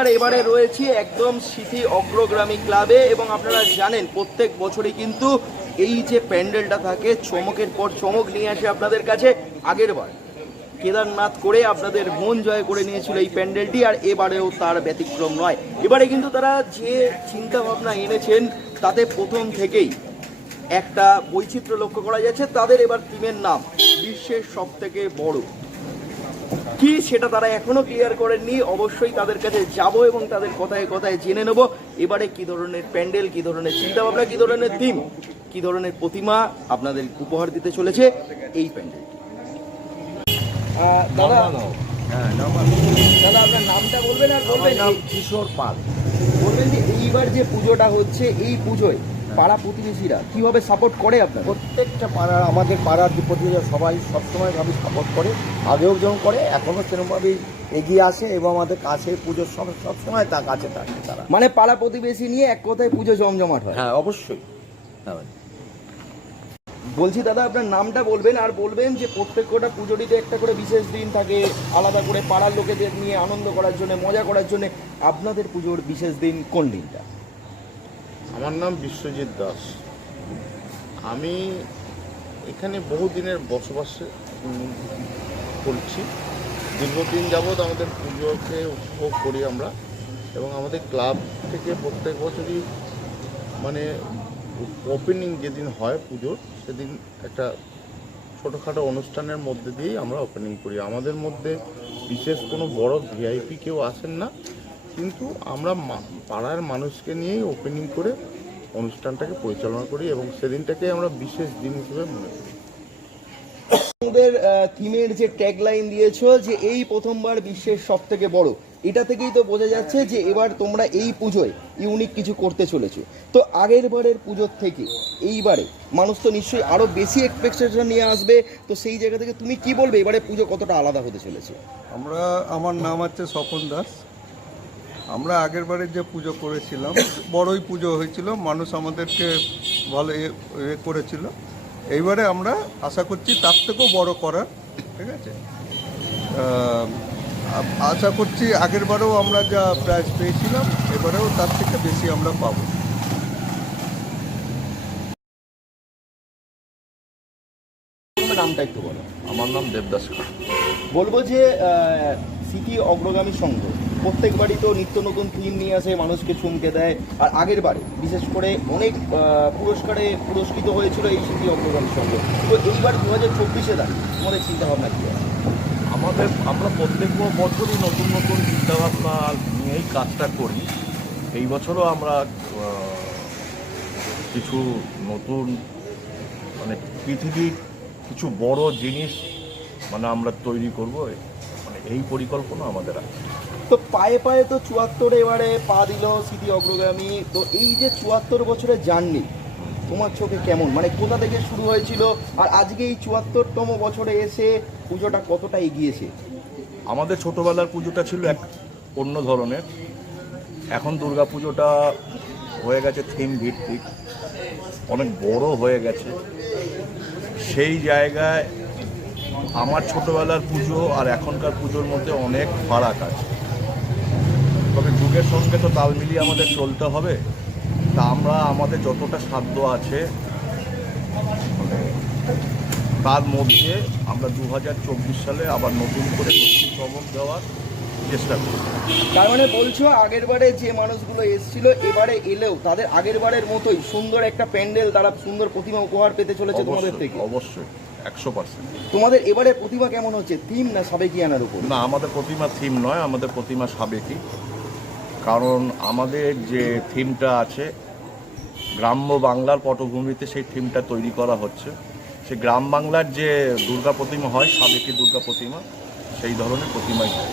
আর এবারে রয়েছি একদম স্মৃতি অগ্রগ্রামী ক্লাবে এবং আপনারা জানেন প্রত্যেক বছরই কিন্তু এই যে প্যান্ডেলটা থাকে, চমকের পর চমক নিয়ে আসে আপনাদের কাছে। আগের বার কেদারনাথ করে আপনাদের মন জয় করে নিয়েছিল এই প্যান্ডেলটি আর এবারেও তার ব্যতিক্রম নয়। এবারে কিন্তু তারা যে চিন্তা ভাবনা এনেছেন, তাতে প্রথম থেকেই একটা বৈচিত্র্য লক্ষ্য করা যাচ্ছে। তাদের এবার টিমের নাম বিশ্বের সব থেকে বড় কি সেটা তারা এখনও ক্লিয়ার করেননি অবশ্যই তাদের কাছে যাব এবং তাদের কথায় কথায় জেনে নেব। এবারে কি ধরনের প্যান্ডেল কি ধরনের চিন্তাভাবনা কি ধরনের থিম কি ধরনের প্রতিমা আপনাদের উপহার দিতে চলেছে এই প্যান্ডেলটি দাদা হ্যাঁ দাদা আপনার নামটা বলবেন আর বলবেন নাম কিশোর পাল। বলবেন যে এইবার যে পুজোটা হচ্ছে এই পুজোয় পাড়া প্রতিবেশীরা কীভাবে সাপোর্ট করে আপনার প্রত্যেকটা পাড়ার আমাদের পাড়ার যে প্রতিবেশী সবাই সবসময় ভাবে সাপোর্ট করে। আগেও যেমন করে এখনও সেরকমভাবেই এগিয়ে আসে এবং আমাদের কাছে পুজোর সময় সবসময় তার কাছে থাকে তারা। মানে পাড়া প্রতিবেশী নিয়ে এক কথায় পুজো জমজমাট হয়? হ্যাঁ অবশ্যই। হ্যাঁ বলছি দাদা আপনার নামটা বলবেন আর বলবেন যে প্রত্যেক কটা পুজোটিতে একটা করে বিশেষ দিন থাকে আলাদা করে পাড়ার লোকেদের নিয়ে আনন্দ করার জন্য মজা করার জন্য। আপনাদের পুজোর বিশেষ দিন কোন দিনটা? আমার নাম বিশ্বজিৎ দাস। আমি এখানে বহুদিনের বসবাস করছি। দীর্ঘদিন যাবৎ আমাদের পুজোকে উপভোগ করি আমরা এবং আমাদের ক্লাব থেকে প্রত্যেক বছরই মানে ওপেনিং যেদিন হয় পুজোর, সেদিন একটা ছোটোখাটো অনুষ্ঠানের মধ্যে দিয়েই আমরা ওপেনিং করি। আমাদের মধ্যে বিশেষ কোনো বড় ভিআইপি কেউ আসেন না। কিন্তু আমরা পাড়ার মানুষকে নিয়েই ওপেনিং করে অনুষ্ঠানটাকে পরিচালনা করি এবং সেদিনটাকে আমরা বিশেষ দিন হিসেবে মনে করি। আমাদের থিমের যে ট্যাগ লাইন দিয়েছ যে এই প্রথমবার বিশ্বের সব থেকে বড় এটা থেকেই তো বোঝা যাচ্ছে যে এবার তোমরা এই পুজোয় ইউনিক কিছু করতে চলেছো। তো আগের বারের পুজোর থেকে এইবারে মানুষ তো নিশ্চয়ই আরও বেশি এক্সপেকটেশন নিয়ে আসবে। তো সেই জায়গা থেকে তুমি কি বলবে? এবারে পুজো কতটা আলাদা হতে চলেছে? আমরা আমার নাম হচ্ছে স্বপন দাস। আমরা আগের বারে যে পুজো করেছিলাম বড়ই পুজো হয়েছিল মানুষ আমাদেরকে ভালো এ- করেছিল। এইবারে আমরা আশা করছি তার থেকেও বড় করার ঠিক আছে? আশা করছি আগের বারেও আমরা যা প্রাইজ পেয়েছিলাম এবারেও তার থেকে বেশি আমরা পাবো। নামটা একটু বলো। আমার নাম দেবদাস খান। বলব যে সিটি অগ্রগামী সংঘ। প্রত্যেকবারই তো নিত্য নতুন থিম নিয়ে আসে, মানুষকে চমকে দেয়। আর আগের বারে, বিশেষ করে অনেক পুরস্কারে পুরস্কৃত হয়েছিল এই সিটি অগ্রগামী সংঘ। তো এইবার দু হাজার চব্বিশে দাঁড়িয়ে, তোমাদের চিন্তাভাবনা কী আছে? আমাদের, আমরা প্রত্যেক বছরই নতুন নতুন চিন্তাভাবনা নিয়েই কাজটা করি। এই বছরও আমরা কিছু নতুন মানে পৃথিবীর কিছু বড় জিনিস মানে আমরা তৈরি করব। এই পরিকল্পনা আমাদের আছে। তো পায়ে পায়ে তো চুয়াত্তরে এবারে পা দিল সিটি অগ্রগামী। তো এই যে চুয়াত্তর বছরের জার্নি তোমার চোখে কেমন? মানে কোথা থেকে শুরু হয়েছিল? আর আজকে এই চুয়াত্তরতম বছরে এসে পুজোটা কতটা এগিয়েছে? আমাদের ছোটোবেলার পুজোটা ছিল এক অন্য ধরনের। এখন দুর্গা পুজোটা হয়ে গেছে থিম ভিত্তিক। অনেক বড় হয়ে গেছে। সেই জায়গায় আমার ছোটোবেলার পুজো আর এখনকার পুজোর মধ্যে অনেক ফারাক আছে। তবে যুগের সঙ্গে তো তাল মিলিয়ে আমাদের চলতে হবে। তা আমরা আমাদের যতটা সাধ্য আছে তার মধ্যে আমরা দু হাজার চব্বিশ সালে আবার নতুন করে নতুন চমক দেওয়ার চেষ্টা করি তার মানে বলছো আগের বারে যে মানুষগুলো এসেছিল এবারে এলেও তাদের আগের বারের মতোই সুন্দর একটা প্যান্ডেল তারা সুন্দর প্রতিমা উপহার পেতে চলেছে তোমাদের থেকে। অবশ্যই। একশো পার্সেন্ট। তোমাদের এবারে প্রতিমা কেমন হচ্ছে? থিম না সাবেকিয়ানার উপর? না আমাদের প্রতিমা থিম নয় আমাদের প্রতিমা সাবেকি। কারণ আমাদের যে থিমটা আছে গ্রাম্য বাংলার পটভূমিতে সেই থিমটা তৈরি করা হচ্ছে। সে গ্রাম বাংলার যে দুর্গা প্রতিমা হয় সাবেকি দুর্গা প্রতিমা সেই ধরনের প্রতিমাই হয়।